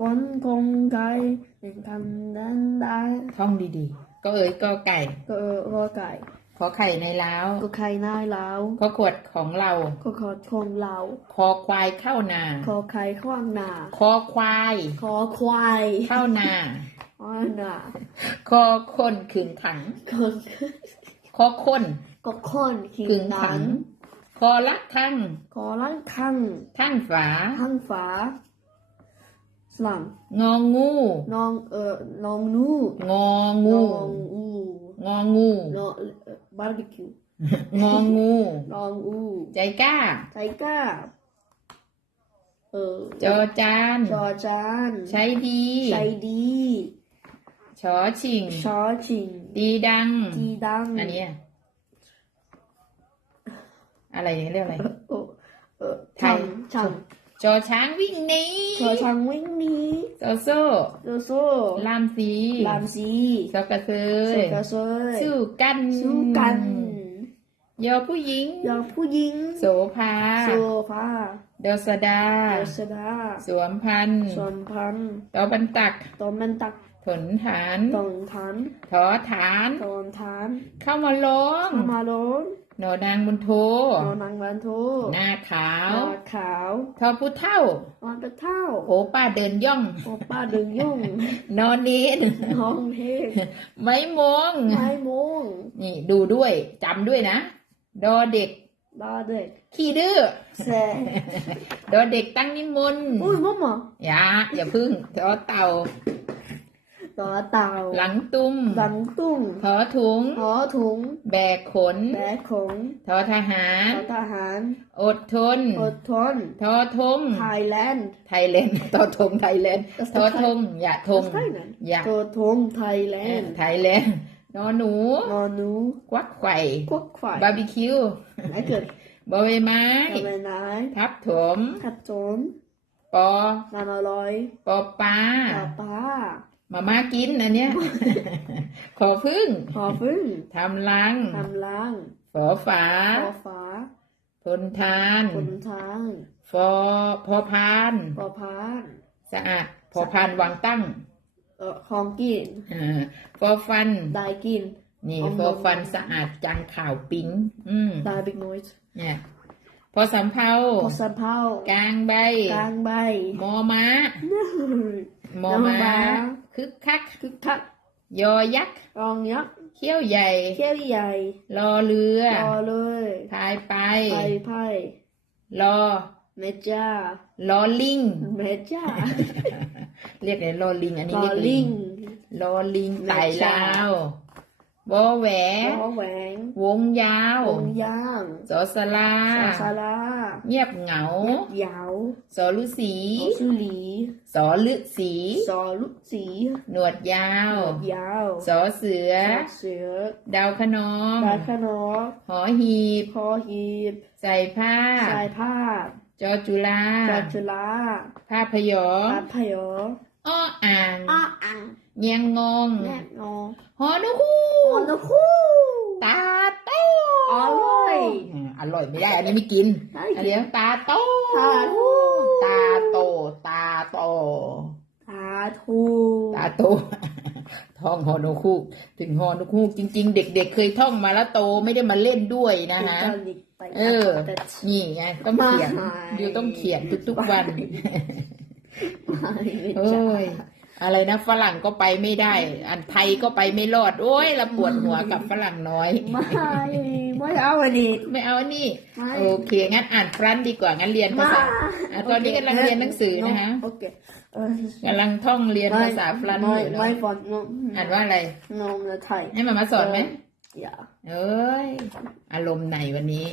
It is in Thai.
con con cái đèn cầm đèn đá ท่องดีๆ ก็เอ๋ยก็ไก่ có có cải ขอไข่ในเล้า có khay nai láo ขอขวดของเรา có khọt con láo คอควายเข้านา có khay khoang nà คอควาย có khoai เข้านา khoang nà คอคนขึงขัง con คอคน có con ขึ khi งขัง nắng คอละทั้ง có lăng khăng ทั้งฝา khăng phá slam งองู non ờ non nu งองู non u งองู no barbecue งองู non u ใจกล้า trái ca ờ จอจาน trò chan ใช้ดี say đi ชอชิง chó trình ดีดัง đi đăng อันเนี้ยอะไรเนี่ยเรียกอะไร ờ ờ Thằng- thằng thằng จอช้างวิ่งหนี trò thằng Nguyễn đi โซโซ่ rồi số ลามสี làm gì สกระเซย sợ cà sơi สู้กันสู้กันยอผู้หญิงยอผู้หญิง โสภาโซฟาเดลสดาเดสดา สวมพันธ์สวนพันธุ์ตอบันตักตอนมันตักถนฐานตอนทันถอฐานตอนทานเข้ามาร้องเข้ามาโดนหนอนางบุญโทนอนนางวันโทหน้าขาวนอนขาวทอผู้เท่านอนตะเท่า โอป้าเดินย่อง โอป้าดึงยุ่งนอนเนนน้องเทพไม่มองไม้โมงนี่ดูด้วยจำด้วยนะ ดอเด็กดาเด็กขี้ดื้อแซ่ดอเด็กตั้งนิมนต์อุ้ยมั่มอะอย่าอย่าพึ่งทอเต่า ต่อเต่า หลังตุ้มหลังตุ้งทอถุง หอถุง แบกขน แบกขงทอทหารต่อทหาร อดทน อดทน ทอทงไทยแลนด์ ไทยแลนด์ทอทงไทยแลนด์ Das ist ทอ doch ท kein- งอย่าทง Das ist Thailand. อย่าตัวทงไทยแลนด์ ไทยแลนด์ นอหนู นอนหนู ควักไข่กวกไข่ บาร์บีคิวไหนเกิดบอใบไม้ทำไมนายทับถมขัดจนปอนานอร่อยปอปลาป้าป้า มาม่ากินอันเนี้ย ขอพึ่งขอพึ่งทำลังทำล้างฝอฝาขอฟ้าทนทานคนทางฟอพอพานขอพานสะอาดพอพานวางตั้งเอ่อของกินอ่าฟอฟันได้กิน นี่เอาฟอฟันมาสะอาดจังข่าวปิ้งอืมได้บิ๊กน้อยเนี่ยพอสำเภาพอสะเพากลางใบกลางใบมอม้า มอมอม้าม้าคึกคัก คึกคัก ยอยักษ์รองยักษ์เขี้ยวใหญ่ เขี้ยวใหญ่ รอเรือรอเลยพายไปไพ่ไพ่รอแม่จ้ารอลิงแม่จ้า เรียกไหนรอลิง อันนี้รอเรียกลิงรอลิงแม่ไต่จ้าลาว บอแหวรอแหวง วงยาววงย่างสอสลาสาสาราเงียบเหงายาวสอลุสีโอสุหลีสอลึสีสอลุสี หนวดยาว ยาวสอเสือ เสือ ดาวขนองดาขนอหอหีบคอหีบ ใส่ผ้าสายผ้า จอจุฬาจอจุฬาผ้าพยอปาพยออ้ออ่างอ้าอังเงียงงงแน่นอหอนุคู่ โอนคู่ตาโตอร่อยอ่าอร่อยไม่ได้อันนี้ไม่กินได้อันกินี้นตาโตตาโตตาโตตาโตสาธุตาโตท่องฮอนคูกถึงฮอนคูกจริง ๆ เด็ก ๆ เคยท่องมาแล้วโตไม่ได้มาเล่นด้วยนะฮะเออ นี่ไงต้องเขียนไม่อยู่ต้องเขียนทุกๆวัน โอ้โอ้ย อะไรนะฝรั่งก็ไปไม่ได้ อันไทยก็ไปไม่รอด โอ้ยละปวดหัวกับฝรั่งน้อย ไม่ไม่เอาอันนี้ไม่เอาอันนี่ไม่โอเค งั้นอ่านฟรันดีกว่า งั้นเรียนภาษาอะตอนนี้กำลังเรียนหนังสือนะคะโอเคเออกำลังท่องเรียนภาษาฟรันอไม่ยู่เนไม่อะฟอนโนอ่านว่าอะไรโนมไทยให้มามาสอนไหมอย่าเอ้ย อารมณ์ไหนวันนี้